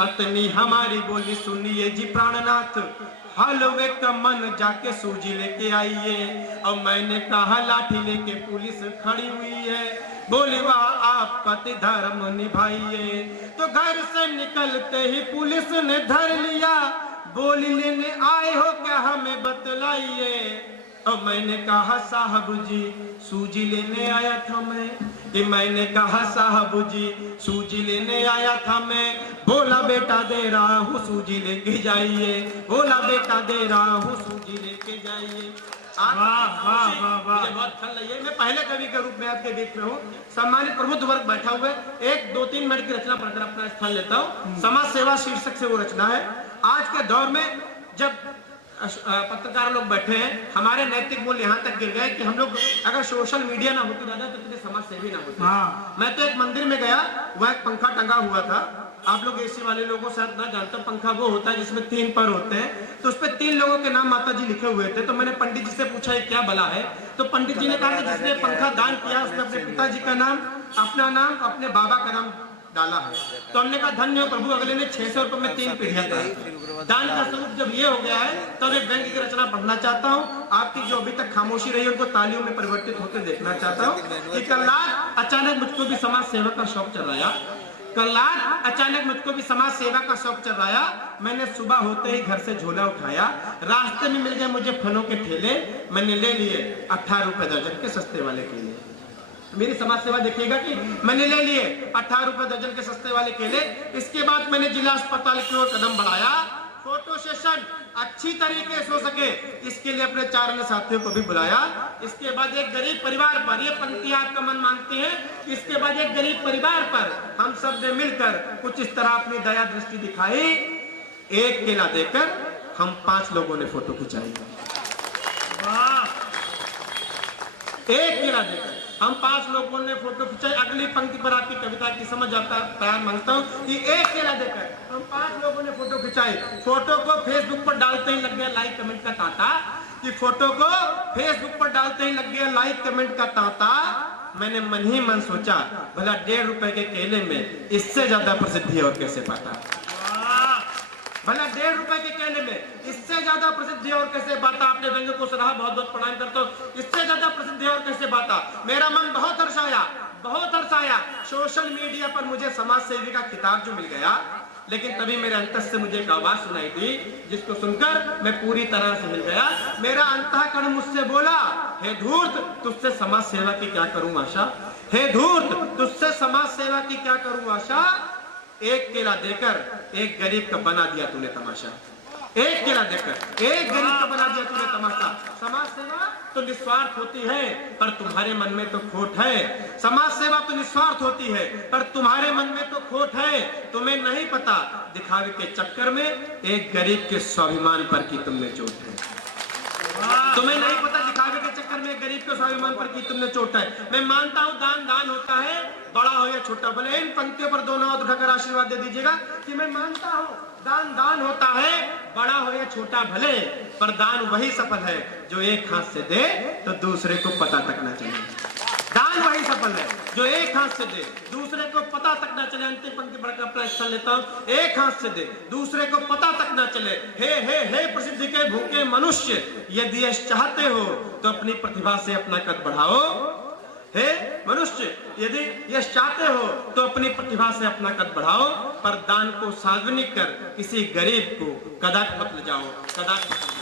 अतनी हमारी बोली सुनिए जी प्राणनाथ, हलवे का मन जाके सूजी लेके आइए। और मैंने कहा लाठी लेके पुलिस खड़ी हुई है, बोली वाह आप पति धर्म निभाइए। तो घर से निकलते ही पुलिस ने धर लिया, बोली लेने आए हो क्या हमें बतलाइए। और मैंने कहा साहब जी सूजी लेने आया था मैं, कि मैंने कहा साहब जी सूजी लेने आया था मैं। बोला बेटा दे रहा हूँ सूजी लेके जाइए, बोला बेटा दे रहा हूँ सूजी लेके जाइए। मुझे बहुत अच्छा लगे, मैं पहले कवि के रूप में आपके बीच में हूँ। सम्मानित प्रबुद्ध वर्ग बैठा हुआ है, 1-2-3 मिनट की रचना पढ़कर अपना स्थान लेता हूँ। समाज सेवा शीर्षक से वो रचना है। आज के दौर में जब पत्रकार लोग बैठे हैं, हमारे नैतिक मूल्य यहाँ तक गिर गए कि हम लोग अगर सोशल मीडिया ना होती दादा तो इतने समाज सेवी ना होते। मैं तो एक मंदिर में गया, वह एक पंखा टंगा हुआ था। आप लोग एसी वाले लोगों शायद ना जानते हो, पंखा वो होता है जिसमें 3 पर होते हैं। तो उस पर 3 लोगों के नाम माता जी लिखे हुए थे। तो मैंने पंडित जी से पूछा ये क्या भला है। तो पंडित जी ने कहा कि जिसने पंखा दान किया उसने अपने पिताजी का नाम, अपना नाम, अपने बाबा का नाम डाला है। तो हमने कहा धन्य हो प्रभु, अगले ने 600 रुपए में 3 पीढ़ियां दान का स्वरूप जब ये हो गया है तब एक व्यंग्य की रचना पढ़ना चाहता हूँ। आपकी जो अभी तक खामोशी रही उनको तालियों में परिवर्तित होते देखना चाहता हूँ। कि कल रात अचानक मुझको भी समाज सेवा का शौक चल रहा, कल रात अचानक मुझको भी समाज सेवा का शौक चल रहा। मैंने सुबह होते ही घर से झोला उठाया, रास्ते में मिल गए मुझे फलों के ठेले, मैंने ले लिए 18 रुपए दर्जन के सस्ते वाले केले। मेरी समाज सेवा देखिएगा कि मैंने ले लिए 18 रुपए दर्जन के सस्ते वाले केले। इसके बाद मैंने जिला अस्पताल की ओर कदम बढ़ाया। फोटो सेशन अच्छी तरीके से हो सके इसके लिए अपने 4 अन्य साथियों को भी बुलाया। इसके बाद एक गरीब परिवार पर, ये पंक्ति आपका मन मांगती है, इसके बाद एक गरीब परिवार पर हम सब ने मिलकर कुछ इस तरह अपनी दया दृष्टि दिखाई। एक केला देकर हम 5 लोगों ने फोटो खिंचाई। एक केला देकर हम 5 लोगों ने फोटो खिंचाई। अगली पंक्ति पर आपकी कविता की समझ आता प्यार मांगता हूँ कि एक केला देकर हम 5 लोगों ने फोटो खिंचाई। फोटो को फेसबुक पर डालते ही लग गया लाइक कमेंट का तांता, कि फोटो को फेसबुक पर डालते ही लग गया लाइक कमेंट का तांता। मैंने मन ही मन सोचा भला 1.5 रुपए के केले में इससे ज्यादा प्रसिद्धि और कैसे पाता। भला 1.5 रुपए के केले में इससे ज्यादा प्रसिद्धि और कैसे पाता। आपने व्यंग्य को सराहा, बहुत बहुत प्रणाम करता हूँ। इससे ज्यादा प्रसिद्धि और कैसे पाता। मेरा मन बहुत हर्षाया, बहुत हर्षाया। सोशल मीडिया पर मुझे समाज सेवी का खिताब जो मिल गया, लेकिन तभी मेरे अंतस से मुझे एक आवाज सुनाई दी जिसको सुनकर मैं पूरी तरह से हिल गया। मेरा अंतःकरण मुझसे बोला, हे धूर्त तुझसे समाज सेवा की क्या करूं आशा, हे धूर्त तुझसे समाज सेवा की क्या करूं आशा। एक केला देकर एक गरीब का बना दिया तूने तमाशा, एक केला देकर एक गरीब का बना दिया तूने तमाशा। समाज सेवा तो निस्वार्थ होती है पर तुम्हारे मन में तो खोट है। समाज सेवा तो निस्वार्थ होती है पर तुम्हारे मन में तो खोट है। तुम्हें नहीं पता दिखावे के चक्कर में एक गरीब के स्वाभिमान पर की तुमने चोट है। तुम्हें नहीं पता दिखावे के चक्कर में गरीब के स्वाभिमान पर की तुमने चोट है। मैं मानता हूँ दान दान होता है, बड़ा हो या छोटा। भले इन पंक्तियों पर दोनों हाथ उठाकर आशीर्वाद दे दीजिएगा कि मैं मानता हूँ दान दान होता है, बड़ा हो या छोटा भले, पर दान वही सफल है जो एक हाथ से दे तो दूसरे को पता तक न चले। दान वही सफल है जो एक हाथ से दे दूसरे को पता तक न चले। अंतिम पंक्ति बढ़कर अपना स्थान लेता हूँ। एक हाथ से दे दूसरे को पता तक न चले। हे प्रसिद्धि के भूखे मनुष्य, यदि यश चाहते हो तो अपनी प्रतिभा से अपना कद बढ़ाओ। हे मनुष्य, यदि यश चाहते हो तो अपनी प्रतिभा से अपना कद बढ़ाओ, पर दान को सार्वजनिक कर किसी गरीब को कदापि मत ले जाओ, कदापि।